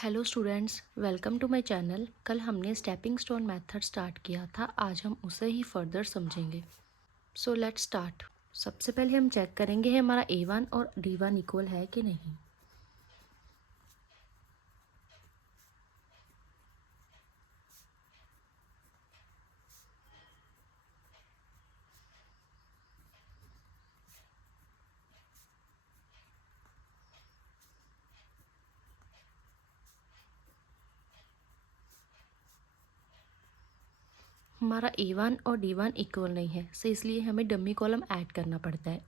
Hello students, welcome to my channel. कल हमने stepping stone method start किया था, आज हम उसे ही फर्दर समझेंगे। So let's start. सबसे पहले हम चेक करेंगे हमारा A1 और D1 इक्वल है कि नहीं। हमारा A1 और D1 इक्वल नहीं है, सो इसलिए हमें डमी कॉलम ऐड करना पड़ता है।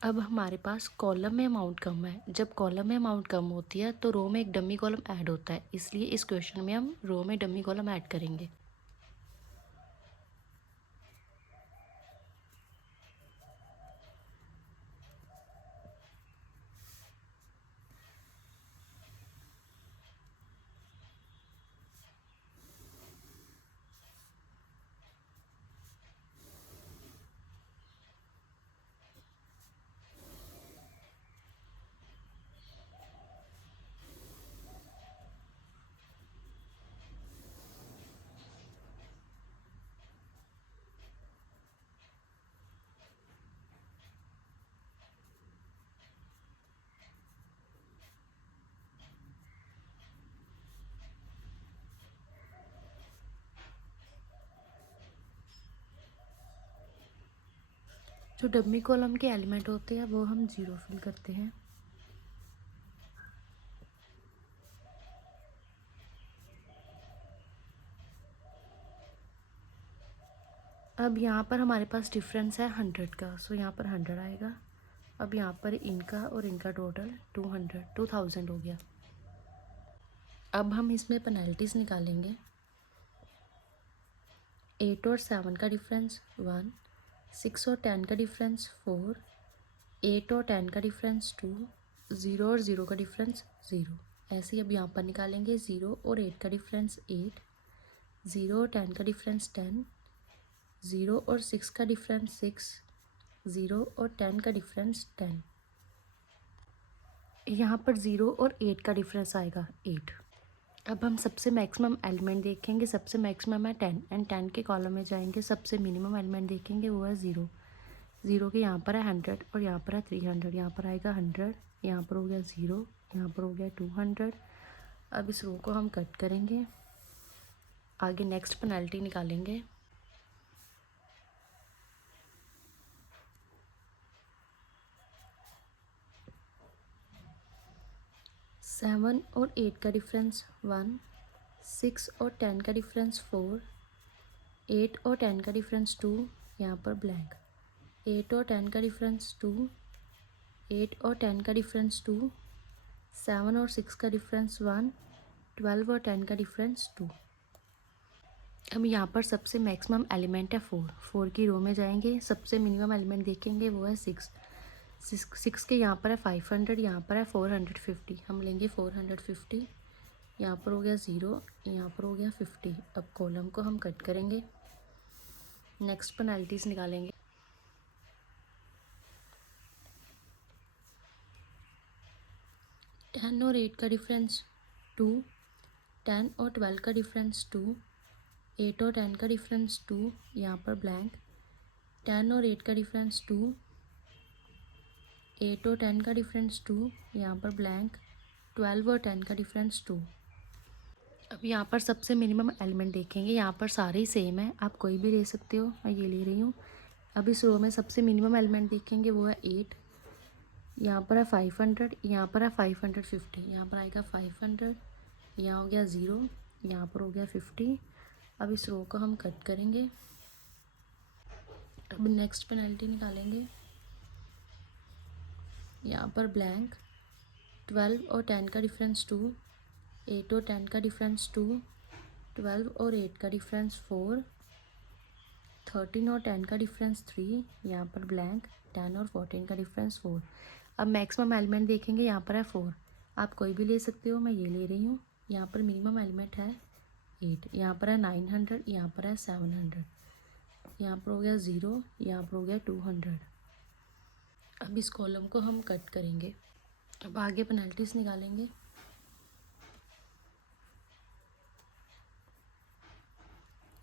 अब हमारे पास कॉलम में अमाउंट कम है। जब कॉलम में अमाउंट कम होती है तो रो में एक डमी कॉलम ऐड होता है, इसलिए इस क्वेश्चन में हम रो में डमी कॉलम ऐड करेंगे। जो डमी कॉलम के एलिमेंट होते हैं वो हम ज़ीरो फिल करते हैं। अब यहाँ पर हमारे पास डिफरेंस है 100 का, सो यहाँ पर 100 आएगा। अब यहाँ पर इनका और इनका टोटल 2000 हो गया। अब हम इसमें पेनल्टीज निकालेंगे। 8 और 7 का डिफरेंस 1, 6 और 10 का डिफरेंस 4, 8 और 10 का डिफरेंस 2, 0 और 0 का डिफरेंस 0। ऐसे ही अब यहाँ पर निकालेंगे। 0 और 8 का डिफरेंस 8, 0 और 10 का डिफरेंस 10, 0 और 6 का डिफरेंस 6, 0 और 10 का डिफरेंस 10। यहाँ पर 0 और 8 का डिफरेंस आएगा 8। अब हम सबसे मैक्सिमम एलिमेंट देखेंगे। सबसे मैक्सिमम है 10 एंड 10 के कॉलम में जाएंगे। सबसे मिनिमम एलिमेंट देखेंगे, वो है 0। 0 के यहाँ पर है 100 और यहाँ पर है 300। यहाँ पर आएगा 100, यहाँ पर हो गया 0, यहाँ पर हो गया 200। अब इस रो को हम कट करेंगे, आगे नेक्स्ट पेनल्टी निकालेंगे। सेवन और 8 का डिफरेंस 1, 6 और 10 का डिफरेंस 4, 8 और 10 का डिफरेंस 2, यहाँ पर ब्लैंक। 8 और 10 का डिफरेंस 2, 8 और 10 का डिफरेंस 2, 7 और 6 का डिफरेंस 1, 12 और 10 का डिफरेंस 2। अब यहाँ पर सबसे मैक्सिमम एलिमेंट है 4। 4 की रो में जाएंगे, सबसे मिनिमम एलिमेंट देखेंगे, वो है 6। 6 के यहाँ पर है 500, यहाँ पर है 450। हम लेंगे 450। यहाँ पर हो गया 0, यहाँ पर हो गया 50। अब कॉलम को हम कट करेंगे, नेक्स्ट पेनल्टीज निकालेंगे। टेन और 8 का डिफरेंस 2, 10 और 12 का डिफरेंस 2, 8 और 10 का डिफरेंस 2, यहाँ पर ब्लैंक। 10 और 8 का डिफरेंस 2, 8 और 10 का डिफरेंस 2, यहाँ पर ब्लैंक। 12 और 10 का डिफरेंस 2। अब यहाँ पर सबसे मिनिमम एलिमेंट देखेंगे। यहाँ पर सारे ही सेम है, आप कोई भी ले सकते हो, मैं ये ले रही हूँ। अब इस रो में सबसे मिनिमम एलिमेंट देखेंगे, वो है 8। यहाँ पर है 500, यहाँ पर है 550। यहाँ पर आएगा 500, यहाँ हो गया 0, यहाँ पर हो गया 50। अब इस रो को हम कट करेंगे, अब नेक्स्ट पेनल्टी निकालेंगे। यहाँ पर ब्लैंक। 12 और 10 का डिफरेंस 2, 8 और 10 का डिफरेंस 2, 12 और 8 का डिफरेंस 4, 13 और 10 का डिफरेंस 3, यहाँ पर ब्लैंक। 10 और 14 का डिफरेंस 4। अब मैक्सिमम एलिमेंट देखेंगे, यहाँ पर है 4। आप कोई भी ले सकते हो, मैं ये ले रही हूँ। यहाँ पर मिनिमम एलिमेंट है 8, यहाँ पर है 900, यहाँ पर है 700, यहाँ पर हो गया 0, यहाँ पर हो गया 200। अब इस कॉलम को हम कट करेंगे, अब आगे पेनल्टीज निकालेंगे।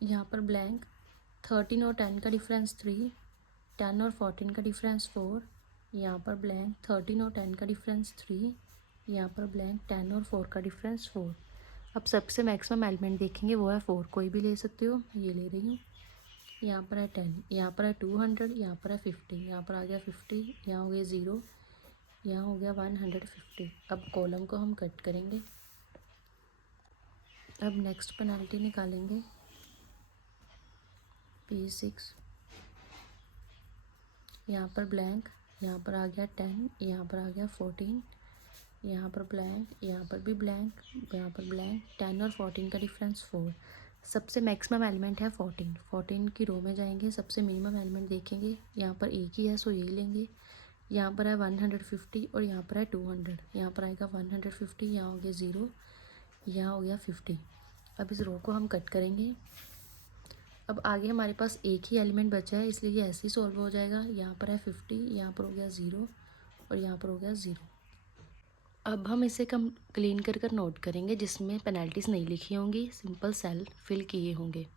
यहाँ पर ब्लैंक। 13 और 10 का डिफरेंस 3, 10 और 14 का डिफरेंस 4, यहाँ पर ब्लैंक। 13 और 10 का डिफरेंस 3, यहाँ पर ब्लैंक। 10 और 4 का डिफरेंस 4। अब सबसे मैक्सिमम एलिमेंट देखेंगे वो है 4, कोई भी ले सकते हो, ये ले रही हूँ। यहाँ पर है 10, यहाँ पर है 200, यहाँ पर है 50, यहाँ पर आ गया 50, यहाँ हो गया 0, यहाँ हो गया 150। अब कॉलम को हम कट करेंगे। अब नेक्स्ट पेनल्टी निकालेंगे P6, यहाँ पर ब्लैंक, यहाँ पर आ गया 10, यहाँ पर आ गया 14, यहाँ पर ब्लैंक, यहाँ पर भी ब्लैंक, यहाँ पर ब्लैंक। 10 और 14 का डिफरेंस 4। सबसे मैक्सिमम एलिमेंट है 14। 14 की रो में जाएंगे, सबसे मिनिमम एलिमेंट देखेंगे। यहाँ पर एक ही है सो ये लेंगे। यहाँ पर है 150 और यहाँ पर है 200। यहाँ पर आएगा 150, यहाँ हो गया 0, यहाँ हो गया 50। अब इस रो को हम कट करेंगे। अब आगे हमारे पास एक ही एलिमेंट बचा है, इसलिए ये ऐसे ही सॉल्व हो जाएगा। यहाँ पर है 50, यहाँ पर हो गया 0 और यहाँ पर हो गया 0। अब हम इसे कम क्लीन कर कर नोट करेंगे, जिसमें पेनल्टीज नहीं लिखी होंगी, सिंपल सेल फिल किए होंगे।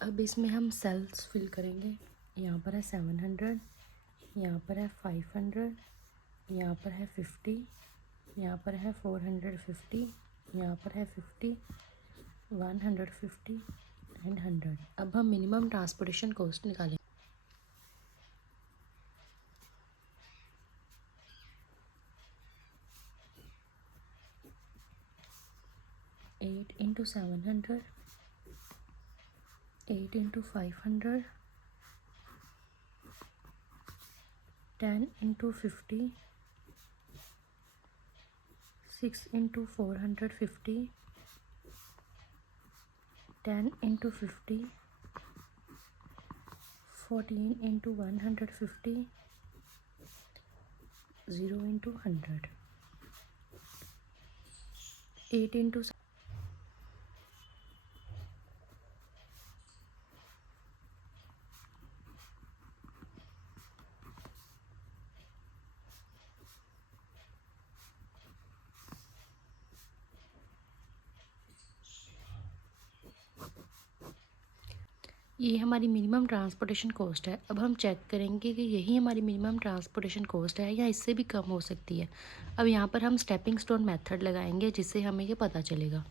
अब इसमें हम सेल्स फिल करेंगे। यहाँ पर है 700, यहाँ पर है 500, यहाँ पर है 50, यहाँ पर है 450, यहाँ पर है 50, 150 एंड 100। अब हम मिनिमम ट्रांसपोर्टेशन कॉस्ट निकालेंगे। 8 into 700, 8 into 500, 10 into 50, 6 into 450, 10 into 50, 14 into 150, 0 into 100, 8 into ये हमारी मिनिमम ट्रांसपोर्टेशन कॉस्ट है। अब हम चेक करेंगे कि यही हमारी मिनिमम ट्रांसपोर्टेशन कॉस्ट है या इससे भी कम हो सकती है। अब यहाँ पर हम स्टेपिंग स्टोन मेथड लगाएंगे, जिससे हमें ये पता चलेगा।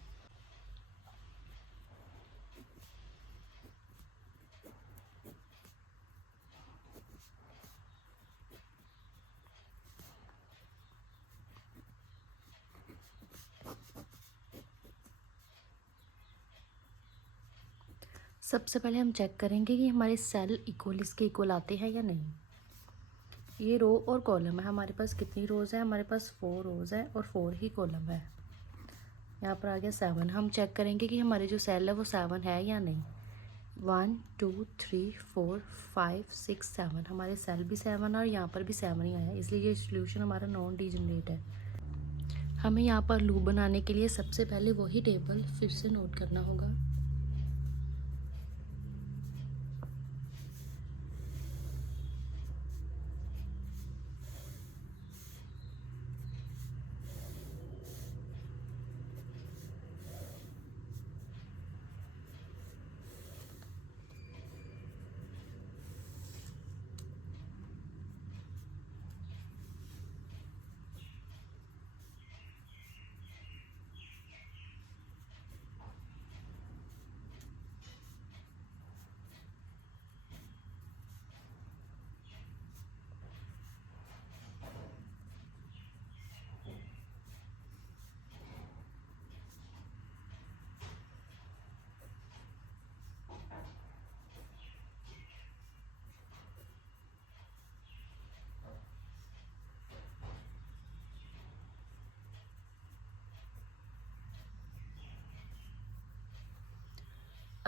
सबसे पहले हम चेक करेंगे कि हमारे सेल इक्वल इसके इक्वल आते हैं या नहीं। ये रो और कॉलम है, हमारे पास कितनी रोज़ है? हमारे पास 4 रोज़ है और 4 ही कॉलम है। यहाँ पर आ गया 7। हम चेक करेंगे कि हमारे जो सेल है वो 7 है या नहीं। 1 2 3 4 5 6 7, हमारे सेल भी 7 और यहाँ पर भी 7 ही आया, इसलिए ये सोल्यूशन हमारा नॉन डिजनरेट है। हमें यहाँ पर लूप बनाने के लिए सबसे पहले वही टेबल फिर से नोट करना होगा।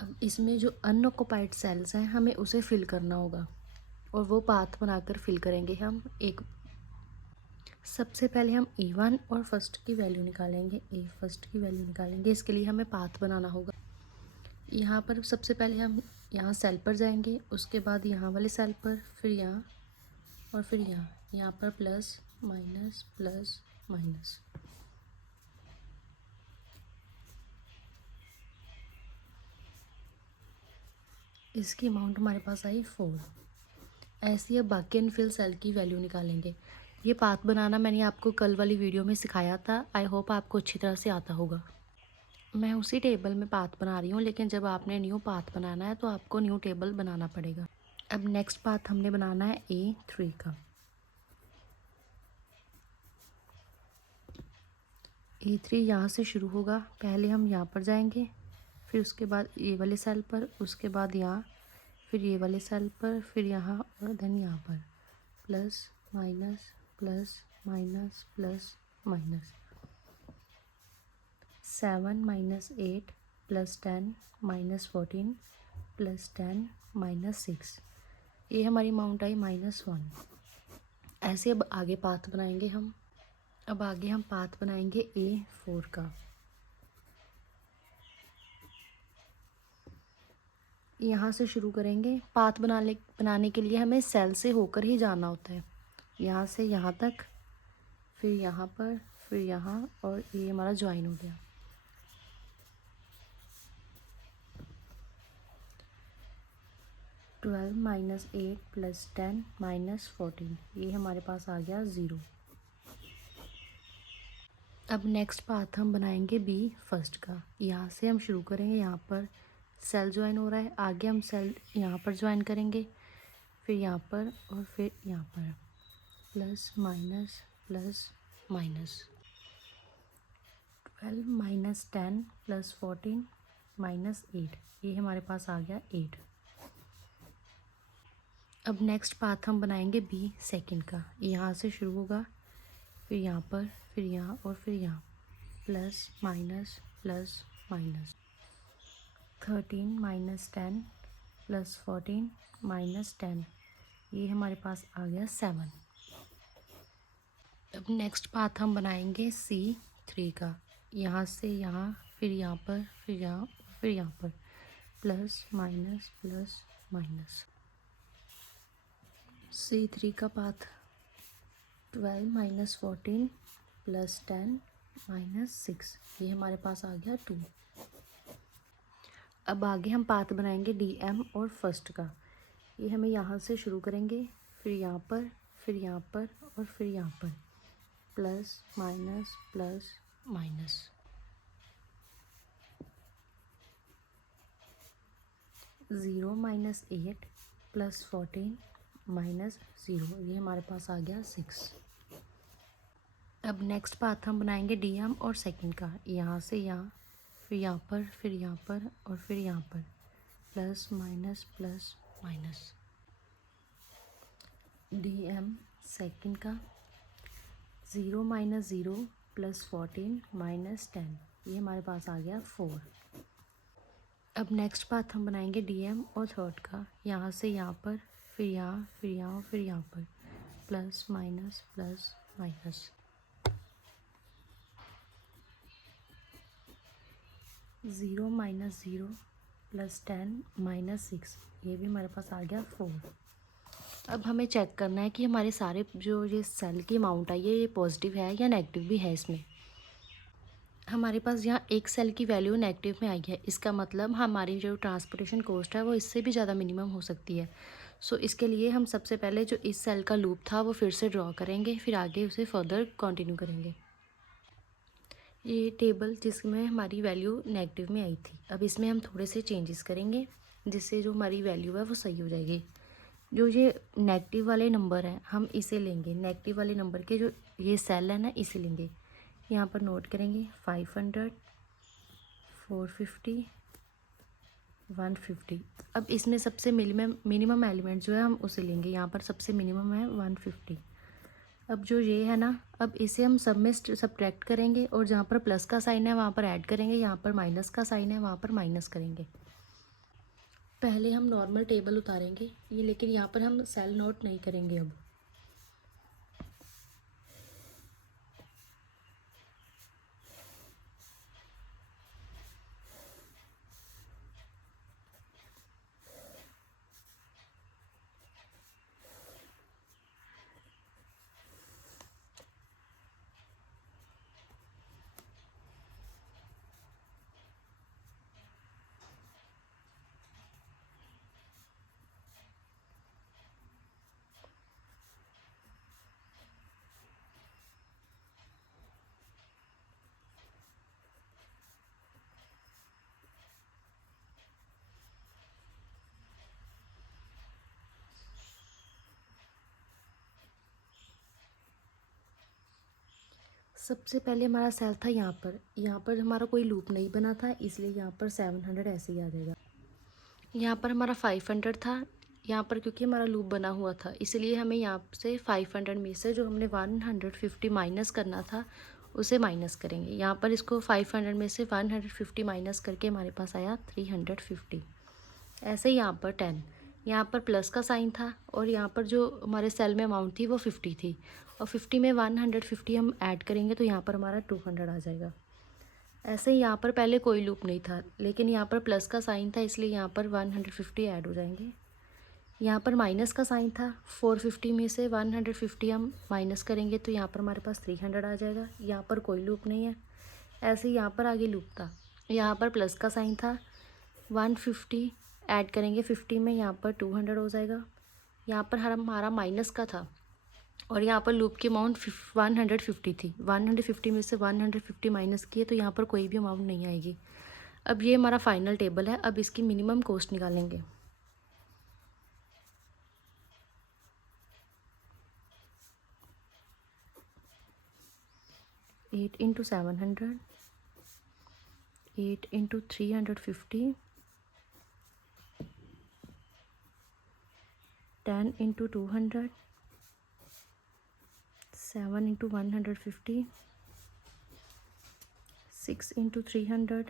अब इसमें जो अनऑक्युपाइड सेल्स हैं हमें उसे फिल करना होगा और वो पाथ बनाकर फिल करेंगे हम। एक सबसे पहले हम E1 और फर्स्ट की वैल्यू निकालेंगे, फर्स्ट की वैल्यू निकालेंगे। इसके लिए हमें पाथ बनाना होगा। यहाँ पर सबसे पहले हम यहाँ सेल पर जाएंगे, उसके बाद यहाँ वाले सेल पर, फिर यहाँ और फिर यहाँ पर प्लस माइनस प्लस माइनस। इसकी अमाउंट हमारे पास आई 4। ऐसे अब बाकी अनफिल सेल की वैल्यू निकालेंगे। ये पाथ बनाना मैंने आपको कल वाली वीडियो में सिखाया था। आई होप आपको अच्छी तरह से आता होगा। मैं उसी टेबल में पाथ बना रही हूँ, लेकिन जब आपने न्यू पाथ बनाना है तो आपको न्यू टेबल बनाना पड़ेगा। अब नेक्स्ट पाथ हमने बनाना है A3 का। A3 यहाँ से शुरू होगा। पहले हम यहाँ पर जाएंगे, फिर उसके बाद ये वाले सेल पर, उसके बाद यहाँ, फिर ये वाले सेल पर, फिर यहाँ और देन यहाँ पर plus minus plus minus plus minus. 7 minus 8 plus 10 minus 14 plus 10 minus 6। ये हमारी अमाउंट आई -1। ऐसे अब आगे पाथ बनाएंगे हम। अब आगे हम पाथ बनाएंगे A4 का। यहाँ से शुरू करेंगे। पाथ बनाने के लिए हमें सेल से होकर ही जाना होता है, यहाँ से यहाँ तक, फिर यहाँ पर, फिर यहाँ, और ये हमारा ज्वाइन हो गया। ट्वेल्व माइनस 8 प्लस 10 माइनस 14, ये हमारे पास आ गया 0। अब नेक्स्ट पाथ हम बनाएंगे B फर्स्ट का। यहाँ से हम शुरू करेंगे, यहाँ पर सेल ज्वाइन हो रहा है, आगे हम सेल यहाँ पर ज्वाइन करेंगे, फिर यहाँ पर और फिर यहाँ पर plus minus plus minus. 12 minus 10 plus 14 minus 8, ये हमारे पास आ गया 8। अब नेक्स्ट पाथ हम बनाएंगे B सेकंड का। यहाँ से शुरू होगा, फिर यहाँ पर, फिर यहाँ और फिर यहाँ plus minus plus minus. 13 minus 10 plus 14 minus 10, ये हमारे पास आ गया 7। अब नेक्स्ट पाथ हम बनाएंगे C3 का। यहाँ से यहाँ, फिर यहाँ पर, फिर यहाँ, फिर यहाँ पर plus minus plus minus. C3 का पाथ 12 माइनस 14 प्लस 10 माइनस 6, ये हमारे पास आ गया 2। अब आगे हम पाथ बनाएंगे DM और फर्स्ट का। ये हमें यहाँ से शुरू करेंगे, फिर यहाँ पर, फिर यहाँ पर और फिर यहाँ पर plus minus plus minus. 0 minus 8 plus 14 minus 0, ये हमारे पास आ गया 6। अब नेक्स्ट पाथ हम बनाएंगे DM और सेकंड का। यहाँ से यहाँ, फिर यहाँ पर, फिर यहाँ पर और फिर यहाँ पर plus minus plus minus. DM second का 0 माइनस 0 प्लस 14 माइनस 10, ये हमारे पास आ गया 4। अब नेक्स्ट पाथ हम बनाएंगे DM और थर्ड का। यहाँ से यहाँ पर, फिर यहाँ, फिर यहाँ, फिर यहाँ पर plus minus plus minus. 0 minus 0 plus 10 minus 6, ये भी हमारे पास आ गया 4। अब हमें चेक करना है कि हमारे सारे जो ये सेल की अमाउंट आई है ये पॉजिटिव है या नेगेटिव भी है। इसमें हमारे पास यहाँ एक सेल की वैल्यू नेगेटिव में आई है, इसका मतलब हमारी जो ट्रांसपोर्टेशन कॉस्ट है वो इससे भी ज़्यादा मिनिमम हो सकती है। सो इसके लिए हम सबसे पहले जो इस सेल का लूप था वो फिर से ड्रॉ करेंगे, फिर आगे उसे फर्दर कंटिन्यू करेंगे। ये टेबल जिसमें हमारी वैल्यू नेगेटिव में आई थी, अब इसमें हम थोड़े से चेंजेस करेंगे जिससे जो हमारी वैल्यू है वो सही हो जाएगी। जो ये नेगेटिव वाले नंबर हैं हम इसे लेंगे, नेगेटिव वाले नंबर के जो ये सेल है ना इसे लेंगे। यहाँ पर नोट करेंगे 500, 450, 150। अब इसमें सबसे मिनिमम एलिमेंट जो है हम उसे लेंगे। यहाँ पर सबसे मिनिमम है 150। अब जो ये है ना, अब इसे हम सब में सब्ट्रैक्ट करेंगे और जहाँ पर प्लस का साइन है वहाँ पर ऐड करेंगे, यहाँ पर माइनस का साइन है वहाँ पर माइनस करेंगे। पहले हम नॉर्मल टेबल उतारेंगे ये, लेकिन यहाँ पर हम सेल नोट नहीं करेंगे अब। सबसे पहले हमारा सेल था यहाँ पर हमारा कोई लूप नहीं बना था, इसलिए यहाँ पर 700 ऐसे ही आ जाएगा। यहाँ पर हमारा 500 था, यहाँ पर क्योंकि हमारा लूप बना हुआ था इसलिए हमें यहाँ से 500 में से जो हमने 150 माइनस करना था उसे माइनस करेंगे। यहाँ पर इसको 500 में से 150 माइनस करके हमारे पास आया 350। ऐसे ही यहाँ पर 10, यहाँ पर प्लस का साइन था और यहाँ पर जो हमारे सेल में अमाउंट थी वो 50 थी, और 50 में 150 हम ऐड करेंगे तो यहाँ पर हमारा 200 आ जाएगा। ऐसे ही यहाँ पर पहले कोई लूप नहीं था, लेकिन यहाँ पर प्लस का साइन था इसलिए यहाँ पर 150 ऐड हो जाएंगे। यहाँ पर माइनस का साइन था, 450 में से 150 हम माइनस करेंगे तो यहाँ पर हमारे पास 300 आ जाएगा। यहाँ पर कोई लूप नहीं है। ऐसे ही यहाँ पर आगे लूप था, यहाँ पर प्लस का साइन था, 150 ऐड करेंगे 50 में, यहाँ पर 200 हो जाएगा। यहाँ पर हमारा माइनस का था और यहाँ पर लूप की अमाउंट 150 थी, 150 में से 150 माइनस किए तो यहाँ पर कोई भी अमाउंट नहीं आएगी। अब ये हमारा फाइनल टेबल है। अब इसकी मिनिमम कॉस्ट निकालेंगे। Eight into 700, 8 into 350, 10 into 200, 7 into 150, 6 into 300,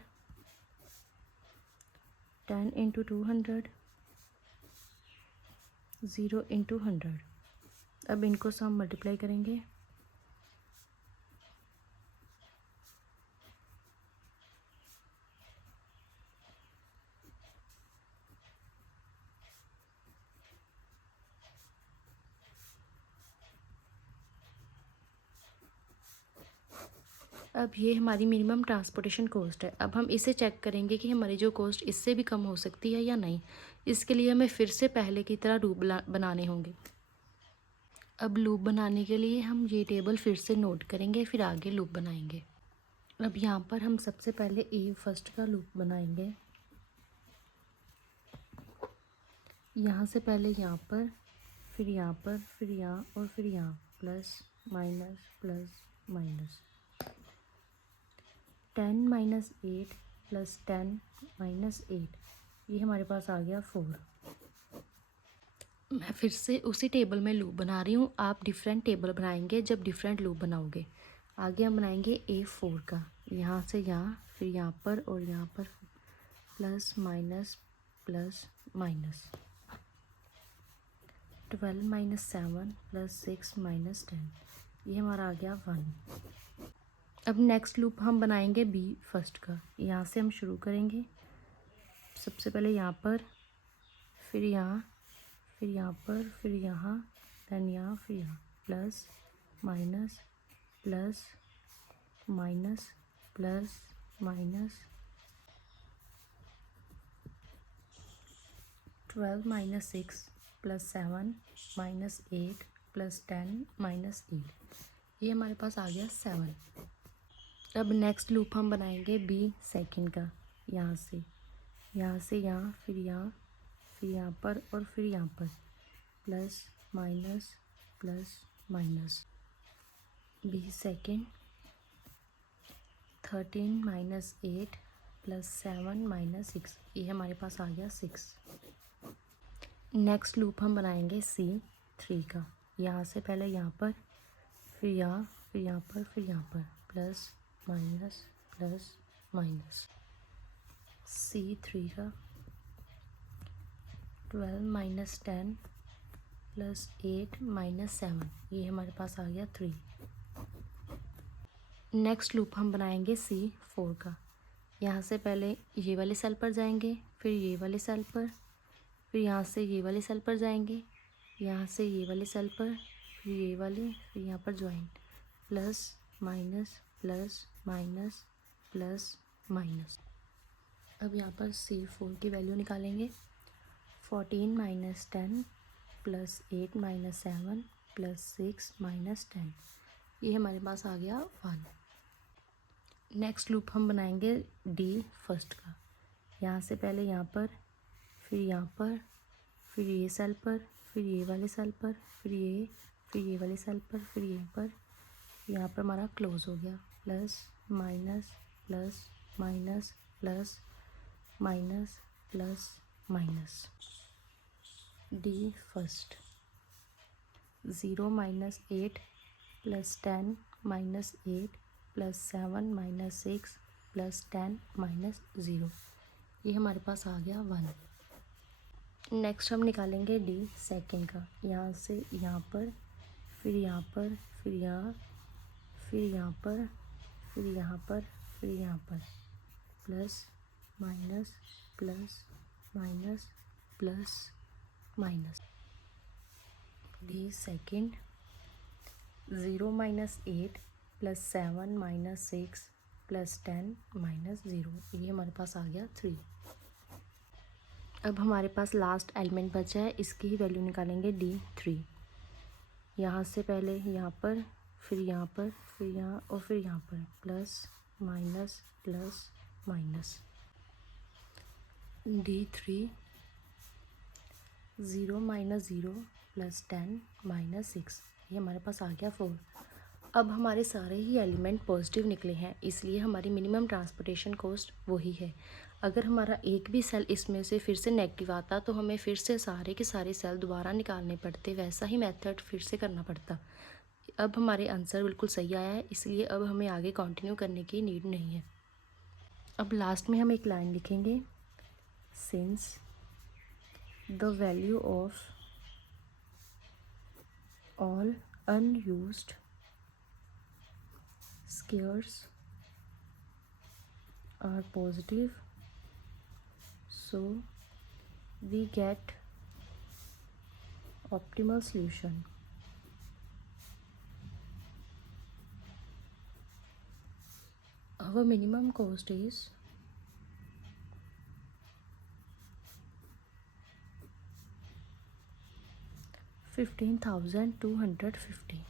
10 into 200, 0 into 100। अब इनको सब मल्टीप्लाई करेंगे। अब ये हमारी मिनिमम ट्रांसपोर्टेशन कॉस्ट है। अब हम इसे चेक करेंगे कि हमारी जो कॉस्ट इससे भी कम हो सकती है या नहीं। इसके लिए हमें फिर से पहले की तरह लूप बनाने होंगे। अब लूप बनाने के लिए हम ये टेबल फिर से नोट करेंगे, फिर आगे लूप बनाएंगे। अब यहाँ पर हम सबसे पहले ए फर्स्ट का लूप बनाएंगे। यहाँ से पहले यहाँ पर, फिर यहाँ पर, फिर यहाँ और फिर यहाँ, plus minus 10 minus 8 plus 10 minus 8, ये हमारे पास आ गया 4। मैं फिर से उसी टेबल में लूप बना रही हूँ। आप डिफरेंट टेबल बनाएंगे जब डिफरेंट लूप बनाओगे। आगे हम बनाएंगे A4 का, यहाँ से यहाँ, फिर यहाँ पर और यहाँ पर, plus minus 12 minus 7 plus 6 minus 10, ये हमारा आ गया 1। अब नेक्स्ट लूप हम बनाएंगे बी फर्स्ट का। यहाँ से हम शुरू करेंगे। सबसे पहले यहाँ पर, फिर यहाँ, फिर यहाँ पर, फिर यहाँ, देन यहाँ, फिर यहाँ, plus minus 12 minus 6 plus 7 minus 8 plus 10 minus 8, ये हमारे पास आ गया 7। अब नेक्स्ट लूप हम बनाएंगे बी सेकंड का। यहाँ से यहाँ, फिर यहाँ, फिर यहाँ पर और फिर यहाँ पर, plus minus B second, 13 minus 8 plus 7 minus 6, ये हमारे पास आ गया 6। नेक्स्ट लूप हम बनाएंगे C3 का। यहाँ से पहले यहाँ पर, फिर यहाँ, फिर यहाँ पर, फिर यहाँ पर, प्लस माइनस C3 का, 12 माइनस 10 प्लस 8 माइनस 7, ये हमारे पास आ गया 3। नेक्स्ट लूप हम बनाएंगे C4 का। यहाँ से पहले ये वाले सेल पर जाएंगे, फिर ये वाले सेल पर, फिर यहाँ से ये वाले सेल पर जाएंगे, यहाँ से ये वाले सेल पर, फिर ये वाले, फिर यहाँ पर join, plus minus plus minus plus minus. अब यहाँ पर C4 की वैल्यू निकालेंगे। 14 minus 10 plus 8 minus 7 plus 6 minus 10, ये हमारे पास आ गया 1। नेक्स्ट लूप हम बनाएंगे D फर्स्ट का। यहाँ से पहले यहाँ पर, फिर यहाँ पर, फिर ये सेल पर, फिर ये वाले सेल पर, फिर ये वाले सेल पर, फिर ये पर, यहाँ पर हमारा क्लोज हो गया, plus minus plus minus plus minus plus minus. D first. 0 minus 8 plus 10 minus 8 plus 7 minus 6 plus 10 minus 0, ये हमारे पास आ गया 1। नेक्स्ट हम निकालेंगे D सेकेंड का। यहाँ से यहाँ पर, फिर यहाँ पर, फिर यहाँ, फिर यहाँ पर, फिर यहाँ पर, फिर यहाँ पर, plus minus plus minus plus minus. D second. 0 minus 8 plus 7 minus 6 plus 10 minus 0, ये हमारे पास आ गया 3। अब हमारे पास लास्ट एलिमेंट बचा है, इसकी ही वैल्यू निकालेंगे D3। यहाँ से पहले यहाँ पर, फिर यहाँ पर, फिर यहाँ और फिर यहाँ पर, plus minus plus minus. D3। 0 minus 0 plus 10 minus 6, ये हमारे पास आ गया 4। अब हमारे सारे ही एलिमेंट पॉजिटिव निकले हैं, इसलिए हमारी मिनिमम ट्रांसपोर्टेशन कॉस्ट वही है। अगर हमारा एक भी सेल इसमें से फिर से नेगेटिव आता तो हमें फिर से सारे के सारे सेल दोबारा निकालने पड़ते, वैसा ही मेथड फिर से करना पड़ता। अब हमारे आंसर बिल्कुल सही आया है, इसलिए अब हमें आगे कंटिन्यू करने की नीड नहीं है। अब लास्ट में हम एक लाइन लिखेंगे, since the value of all unused squares are positive, so we get optimal solution. Our minimum cost is 15,250.